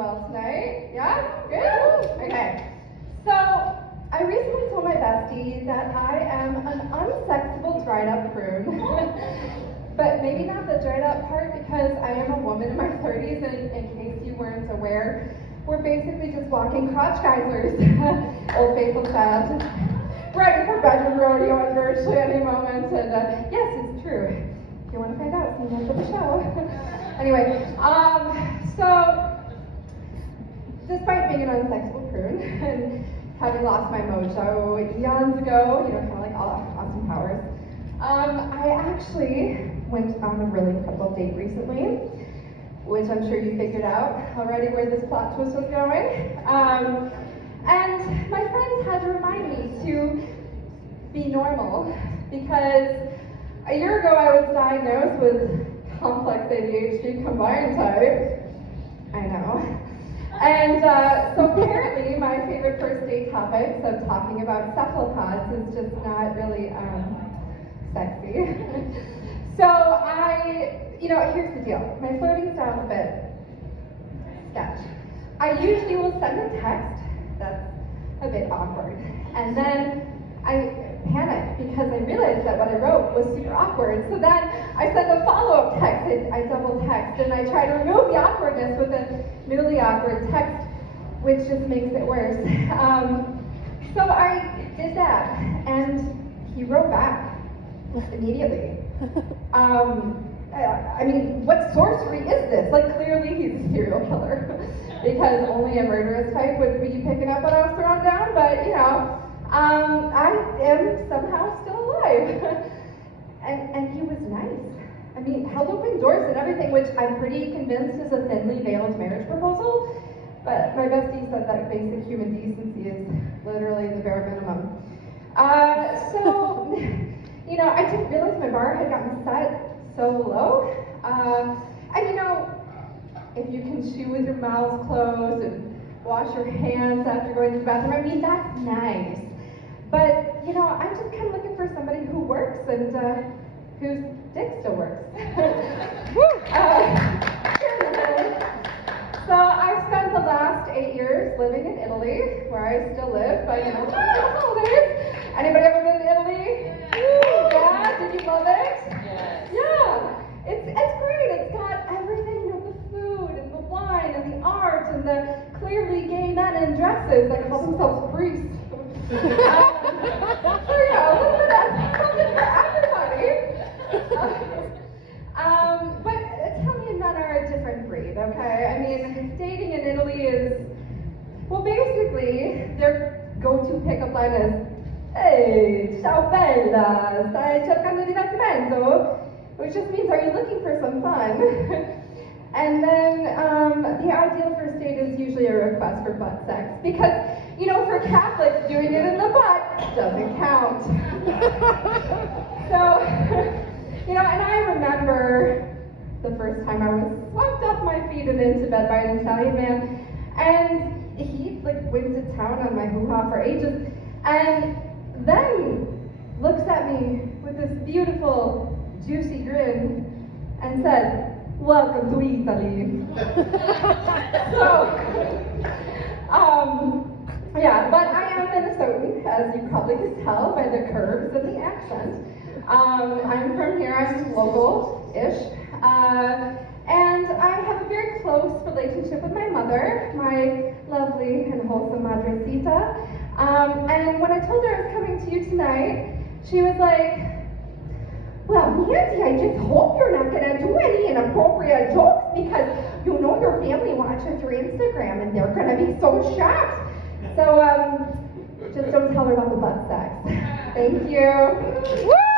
well tonight? Yeah? Good? Okay. So, I recently told my bestie that I am an unsexable dried up prune. But maybe not the dried up part because I am a woman in my 30s, and in case you weren't aware, we're basically just walking crotch geysers, Old Faithful style, just ready for bedroom rodeo at virtually any moment. And yes, it's true. If you want to find out, see me after the show. Anyway, so despite being an unsexable prune and having lost my mojo eons ago, kind of like all Austin Powers, I actually went on a really incredible date recently, which I'm sure you figured out already where this plot twist was going. And my friends had to remind me to be normal because a year ago I was diagnosed with complex ADHD combined type. I know. And so apparently my favorite first date topics of talking about cephalopods is just not really sexy. So here's the deal. My flirting style is a bit sketch. I usually will send a text that's a bit awkward. And then I panic because I realized that what I wrote was super awkward. So then I send a follow-up text. I double text and I try to remove the awkwardness with a newly awkward text, which just makes it worse. So I did that, and he wrote back immediately. I mean, what sorcery is this? Like, clearly he's a serial killer, because only a murderous type would be picking up what I was throwing down, but, I am somehow still alive. and he was nice. I mean, held open doors and everything, which I'm pretty convinced is a thinly veiled marriage proposal, but my bestie said that basic human decency is literally the bare minimum. I didn't realize my bar had gotten set so low. If you can chew with your mouth closed and wash your hands after going to the bathroom, I mean, that's nice. But, I'm just kind of looking for somebody who works and whose dick still works. So I spent the last 8 years living in Italy, where I still live, but holidays. Anybody ever been to Italy? Yeah, did you love it? Yes. Yeah, it's great. It's got everything, the food and the wine and the art and the clearly gay men in dresses that call themselves priests. So yeah, a little bit of something for everybody. But Italian men are a different breed, okay? I mean, dating in Italy is, well, basically, their go-to pickup line is, "Hey, ciao bella, stai cercando divertimento?" Which just means, are you looking for some fun? And then the ideal first date is usually a request for butt sex, because, for Catholics, doing it in the butt doesn't count. So, and I remember the first time I was swept off my feet and into bed by an Italian man, and he went to town on my hoo-ha for ages, and then looks at me with this beautiful, juicy grin and said, "Welcome to Italy." But I am Minnesotan, as you probably can tell by the curves and the accent. I'm from here, I'm local-ish. And I have a very close relationship with my mother, my lovely and wholesome Madrecita. And when I told her I was coming to you tonight, she was like, "Well, Nancy, I just hope you're not going to do any inappropriate jokes because your family watches your Instagram and they're going to be so shocked." So just don't tell her about the butt sex. Thank you. Woo!